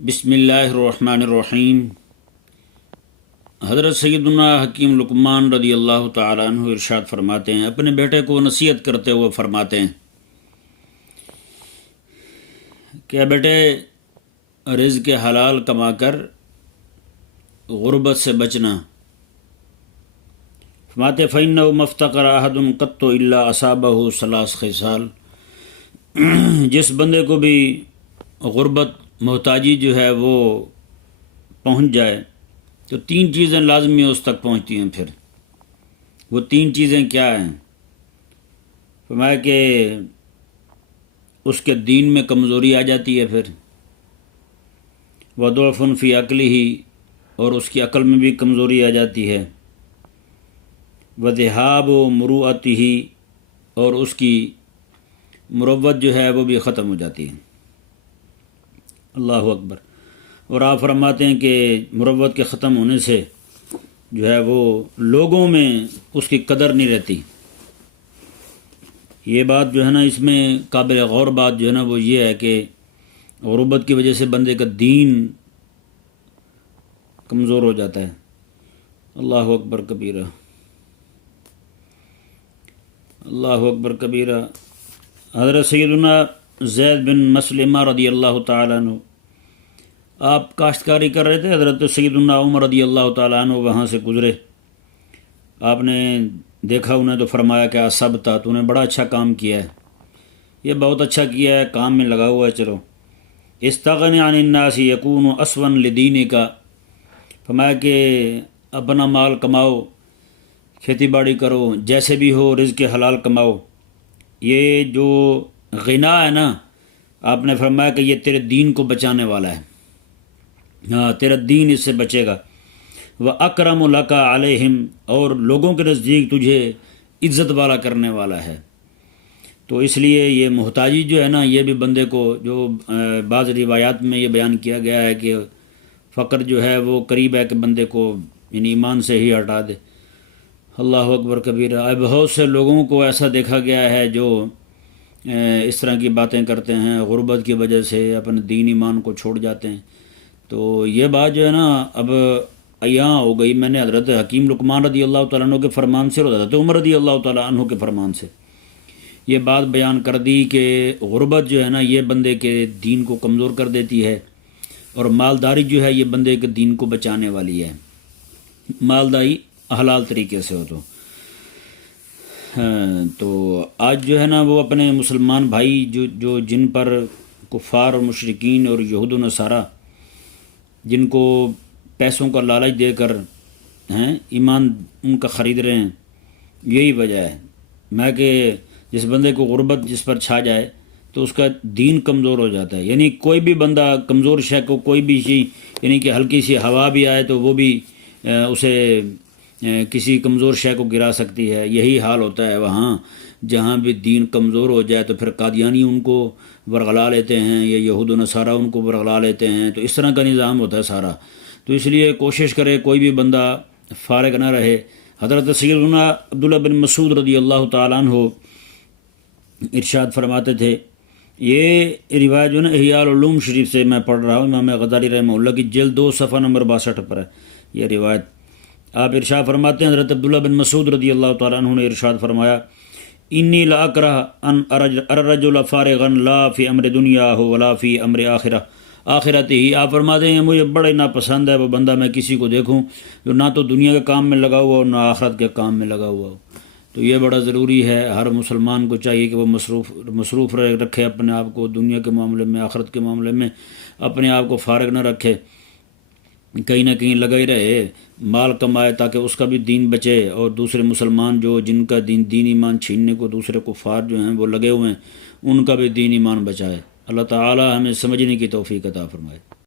بسم اللہ الرحمن الرحیم۔ حضرت سیدنا حکیم لقمان رضی اللہ تعالیٰ عنہ ارشاد فرماتے ہیں، اپنے بیٹے کو نصیحت کرتے ہوئے فرماتے ہیں کہ بیٹے رزق حلال کما کر غربت سے بچنا۔ فرماتے فَإِنَّهُ مَفْتَقَرَ أَحَدٌ قَطُّ إِلَّا أَصَابَهُ ثَلَاثُ خِصَالٍ، جس بندے کو بھی غربت محتاجی جو ہے وہ پہنچ جائے تو تین چیزیں لازمی اس تک پہنچتی ہیں۔ پھر وہ تین چیزیں کیا ہیں؟ فرمایا کہ اس کے دین میں کمزوری آ جاتی ہے، پھر وَضُعْفٌ فِي عَقْلِهِ، اور اس کی عقل میں بھی کمزوری آ جاتی ہے، وَذِهَابُ مُرُوءَتِهِ، اور اس کی مروت جو ہے وہ بھی ختم ہو جاتی ہے۔ اللہ اکبر۔ اور آپ فرماتے ہیں کہ مروت کے ختم ہونے سے جو ہے وہ لوگوں میں اس کی قدر نہیں رہتی۔ یہ بات جو ہے نا، اس میں قابل غور بات جو ہے نا وہ یہ ہے کہ غربت کی وجہ سے بندے کا دین کمزور ہو جاتا ہے۔ اللہ اکبر کبیرہ، اللہ اکبر کبیرہ۔ حضرت سیدنا زید بن مسلمہ رضی اللہ تعالیٰ عنہ، آپ کاشتکاری کر رہے تھے، حضرت سیدنا عمر رضی اللہ تعالیٰ عنہ وہاں سے گزرے، آپ نے دیکھا انہیں تو فرمایا کہ اصبت، تو نے بڑا اچھا کام کیا ہے، یہ بہت اچھا کیا ہے، کام میں لگا ہوا ہے، چلو استغنی عن الناس یکون اسون لدینک، فرمایا کہ اپنا مال کماؤ، کھیتی باڑی کرو، جیسے بھی ہو رزق حلال کماؤ۔ یہ جو غنا ہے نا، آپ نے فرمایا کہ یہ تیرے دین کو بچانے والا ہے، ہاں تیرا دین اس سے بچے گا۔ وَأَكْرَمُ لَكَ عَلَيْهِمْ، اور لوگوں کے نزدیک تجھے عزت والا کرنے والا ہے۔ تو اس لیے یہ محتاجی جو ہے نا، یہ بھی بندے کو، جو بعض روایات میں یہ بیان کیا گیا ہے کہ فقر جو ہے وہ قریب ہے کہ بندے کو یعنی ایمان سے ہی ہٹا دے۔ اللہ اکبر کبیرہ۔ بہت سے لوگوں کو ایسا دیکھا گیا ہے جو اس طرح کی باتیں کرتے ہیں، غربت کی وجہ سے اپنے دین ایمان کو چھوڑ جاتے ہیں۔ تو یہ بات جو ہے نا اب عیاں ہو گئی، میں نے حضرت حکیم لقمان رضی اللہ تعالیٰ عنہ کے فرمان سے اور حضرت عمر رضی اللہ تعالیٰ عنہ کے فرمان سے یہ بات بیان کر دی کہ غربت جو ہے نا یہ بندے کے دین کو کمزور کر دیتی ہے، اور مالداری جو ہے یہ بندے کے دین کو بچانے والی ہے، مالداری حلال طریقے سے ہو تو آج جو ہے نا وہ اپنے مسلمان بھائی جو جن پر کفار اور مشرکین اور یہود و نصارہ جن کو پیسوں کا لالچ دے کر ایمان ان کا خرید رہے ہیں، یہی وجہ ہے۔ میں کہ جس بندے کو غربت جس پر چھا جائے تو اس کا دین کمزور ہو جاتا ہے، یعنی کوئی بھی بندہ کمزور شے کو کوئی بھی چیز یعنی کہ ہلکی سی ہوا بھی آئے تو وہ بھی اسے کسی کمزور شے کو گرا سکتی ہے۔ یہی حال ہوتا ہے وہاں جہاں بھی دین کمزور ہو جائے تو پھر قادیانی ان کو ورغلا لیتے ہیں یا یہود و نصارہ ان کو ورغلا لیتے ہیں، تو اس طرح کا نظام ہوتا ہے سارا۔ تو اس لیے کوشش کرے کوئی بھی بندہ فارغ نہ رہے۔ حضرت سیدنا عبداللہ بن مسعود رضی اللہ تعالیٰ عنہ ارشاد فرماتے تھے، یہ روایت جو نا احیاء العلوم شریف سے میں پڑھ رہا ہوں، امام غزالی رحمہ اللہ کی جلد 2 صفحہ نمبر 62 پر ہے یہ روایت۔ آپ ارشاد فرماتے ہیں، حضرت عبداللہ بن مسعود رضی اللہ تعالیٰ عنہ نے ارشاد فرمایا، انی لاکرہ ان الرجل فارغا لا فی امر دنیا ہو ولا فی امر آخرت ہی۔ آپ فرماتے ہیں مجھے بڑا ناپسند ہے وہ بندہ میں کسی کو دیکھوں جو نہ تو دنیا کے کام میں لگا ہوا ہو نہ آخرت کے کام میں لگا ہوا ہو۔ تو یہ بڑا ضروری ہے، ہر مسلمان کو چاہیے کہ وہ مصروف رکھے اپنے آپ کو، دنیا کے معاملے میں آخرت کے معاملے میں اپنے آپ کو فارغ نہ رکھے، کہیں نہ کہیں لگا ہی رہے، مال کمائے تاکہ اس کا بھی دین بچے، اور دوسرے مسلمان جو جن کا دین ایمان چھیننے کو دوسرے کفار جو ہیں وہ لگے ہوئے ہیں ان کا بھی دین ایمان بچائے۔ اللہ تعالی ہمیں سمجھنے کی توفیق عطا فرمائے۔